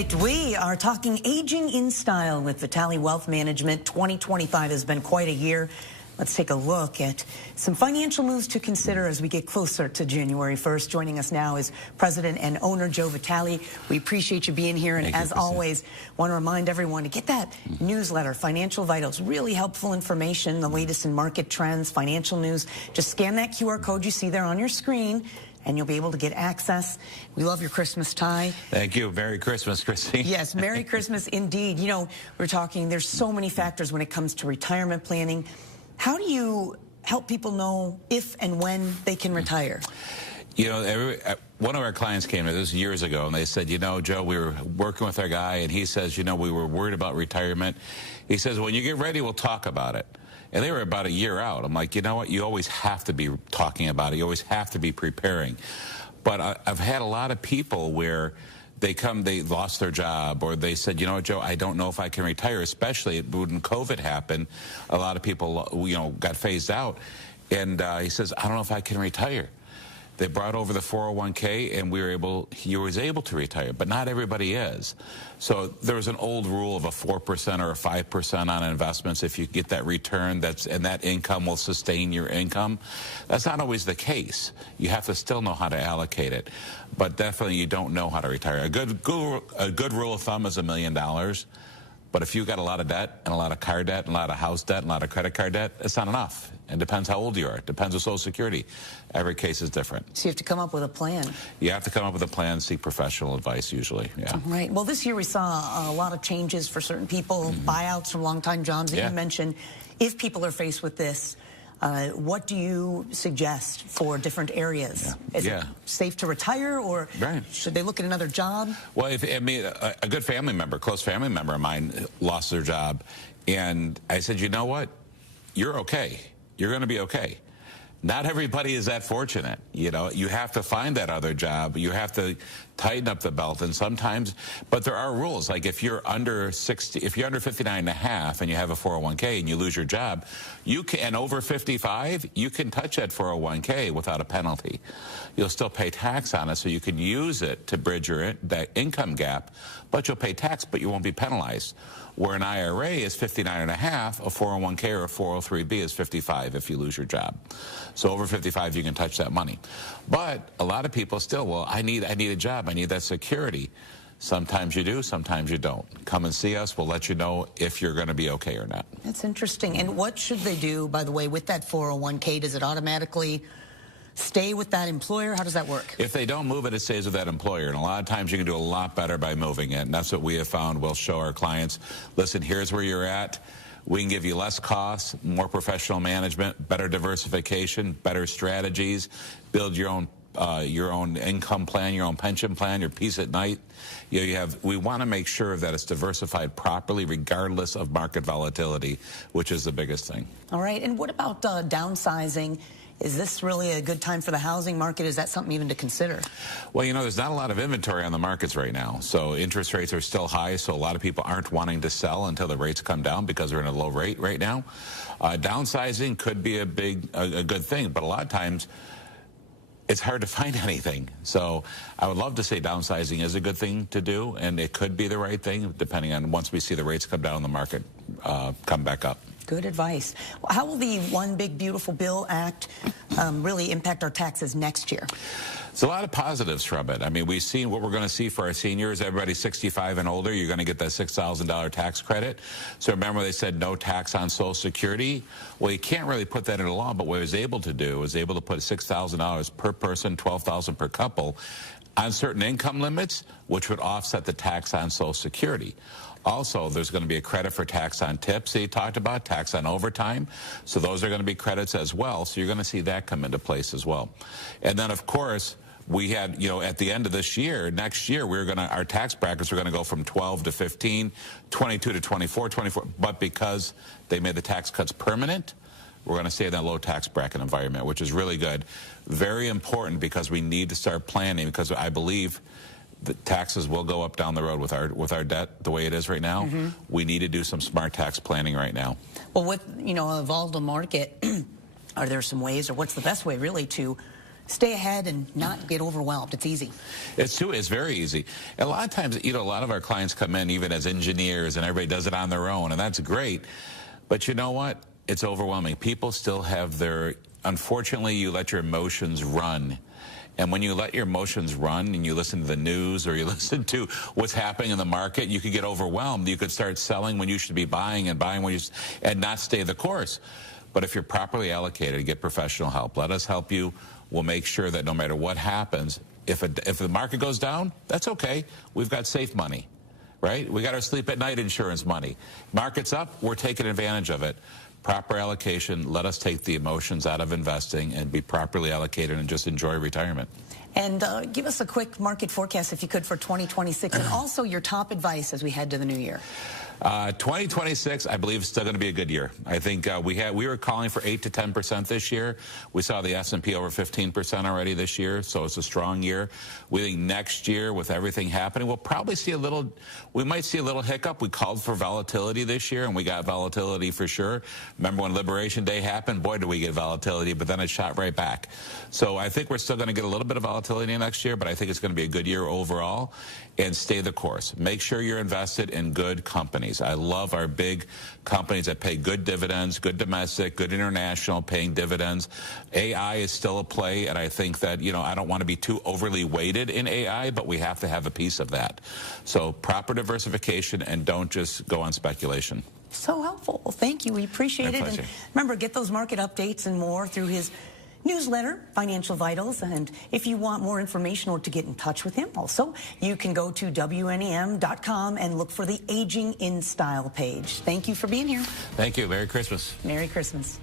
right, we are talking aging in style with Vitale Wealth Management. 2025 has been quite a year. Let's take a look at some financial moves to consider as we get closer to January 1st. Joining us now is President and owner Joe Vitale. We appreciate you being here. And as always, want to remind everyone to get that newsletter, Financial Vitals. Really helpful information, the latest in market trends, financial news. Just scan that QR code you see there on your screen, and you'll be able to get access. We love your Christmas tie. Thank you. Merry Christmas, Christine. Yes, Merry Christmas indeed. You know, we're talking, there's so many factors when it comes to retirement planning. How do you help people know if and when they can retire? You know, one of our clients came to this years ago, and they said, you know, Joe, we were working with our guy, and he says, you know, we were worried about retirement. He says, when you get ready, we'll talk about it. And they were about a year out. I'm like, you know what? You always have to be talking about it. You always have to be preparing. But I've had a lot of people where they lost their job, or they said, you know what, Joe, I don't know if I can retire, especially when COVID happened. A lot of people, you know, got phased out. And he says, I don't know if I can retire. They brought over the 401k, and he was able to retire, but not everybody is. So there was an old rule of a 4% or a 5% on investments. If you get that return, and that income will sustain your income. That's not always the case. You have to still know how to allocate it, but definitely you don't know how to retire. A good rule of thumb is $1 million. But if you've got a lot of debt, and a lot of car debt, and a lot of house debt, and a lot of credit card debt, it's not enough. It depends how old you are. It depends on Social Security. Every case is different. So you have to come up with a plan. You have to come up with a plan, seek professional advice usually, yeah. Right. Well, this year we saw a lot of changes for certain people, buyouts from long-time jobs that you mentioned. If people are faced with this, what do you suggest for different areas? Is it safe to retire, or should they look at another job? Well, a good family member, close family member of mine lost their job, and I said, you know what? You're okay. You're going to be okay. Not everybody is that fortunate. You know, you have to find that other job. You have to tighten up the belt, and sometimes, but there are rules. Like if you're under 60, if you're under 59 and a half and you have a 401k and you lose your job, you can, and over 55, you can touch that 401k without a penalty. You'll still pay tax on it, so you can use it to bridge that income gap, but you'll pay tax, but you won't be penalized. Where an IRA is 59 and a half, a 401k or a 403b is 55 if you lose your job. So over 55, you can touch that money. But a lot of people still, well, I need a job. I need that security. Sometimes you do, sometimes you don't. Come and see us. We'll let you know if you're going to be okay or not. That's interesting. And what should they do, by the way, with that 401k? Does it automatically stay with that employer? How does that work? If they don't move it, it stays with that employer. And a lot of times you can do a lot better by moving it. And that's what we have found. We'll show our clients, listen, here's where you're at. We can give you less costs, more professional management, better diversification, better strategies, build your own income plan, your own pension plan, your peace at night. We want to make sure that it's diversified properly regardless of market volatility, which is the biggest thing. All right. And what about downsizing? Is this really a good time for the housing market? Is that something even to consider? Well, you know, there's not a lot of inventory on the markets right now. So interest rates are still high, so a lot of people aren't wanting to sell until the rates come down because they're in a low rate right now. Downsizing could be a good thing, but a lot of times it's hard to find anything. So I would love to say downsizing is a good thing to do, and it could be the right thing depending on once we see the rates come down, the market come back up. Good advice. How will the One Big Beautiful Bill Act really impact our taxes next year? There's a lot of positives from it. I mean, we've seen what we're going to see for our seniors. Everybody 65 and older, you're going to get that $6,000 tax credit. So remember they said no tax on Social Security? Well, you can't really put that into law, but what I was able to do was able to put $6,000 per person, $12,000 per couple on certain income limits, which would offset the tax on Social Security. Also, there's going to be a credit for tax on tips that you talked about, tax on overtime. So those are going to be credits as well. So you're going to see that come into place as well. And then, of course, we had, you know, at the end of this year, next year, our tax brackets are going to go from 12 to 15, 22 to 24, 24. But because they made the tax cuts permanent, we're going to stay in that low tax bracket environment, which is really good. Very important because we need to start planning, because I believe the taxes will go up down the road with our debt the way it is right now. We need to do some smart tax planning right now. Well, with, you know, a volatile market, are there some ways, or what's the best way really to stay ahead and not get overwhelmed. It's easy. It's very easy. And a lot of times, a lot of our clients come in even as engineers, and everybody does it on their own, and that's great. But you know what? It's overwhelming. People still have unfortunately, you let your emotions run. And when you let your emotions run and you listen to the news or you listen to what's happening in the market, you could get overwhelmed. You could start selling when you should be buying and buying when and not stay the course. But if you're properly allocated, get professional help. Let us help you. We'll make sure that no matter what happens, if the market goes down, that's okay. We've got safe money, right? We got our sleep at night insurance money. Market's up, we're taking advantage of it. Proper allocation, let us take the emotions out of investing and be properly allocated and just enjoy retirement. And give us a quick market forecast, if you could, for 2026, and also your top advice as we head to the new year. 2026, I believe, is still going to be a good year. I think we were calling for 8 to 10% this year. We saw the S&P over 15% already this year, so it's a strong year. We think next year, with everything happening, we'll probably see we might see a little hiccup. We called for volatility this year, and we got volatility for sure. Remember when Liberation Day happened? Boy, did we get volatility, but then it shot right back. So I think we're still going to get a little bit of volatility next year, but I think it's going to be a good year overall, and stay the course. Make sure you're invested in good companies. I love our big companies that pay good dividends, good domestic, good international, paying dividends. AI is still a play, and I think that, I don't want to be too overly weighted in AI, but we have to have a piece of that. So proper diversification, and don't just go on speculation. So helpful. Well, thank you. We appreciate it. And remember, get those market updates and more through his newsletter, Financial Vitals. And if you want more information or to get in touch with him also, you can go to WNEM.com and look for the Aging in Style page. Thank you for being here. Thank you. Merry Christmas. Merry Christmas.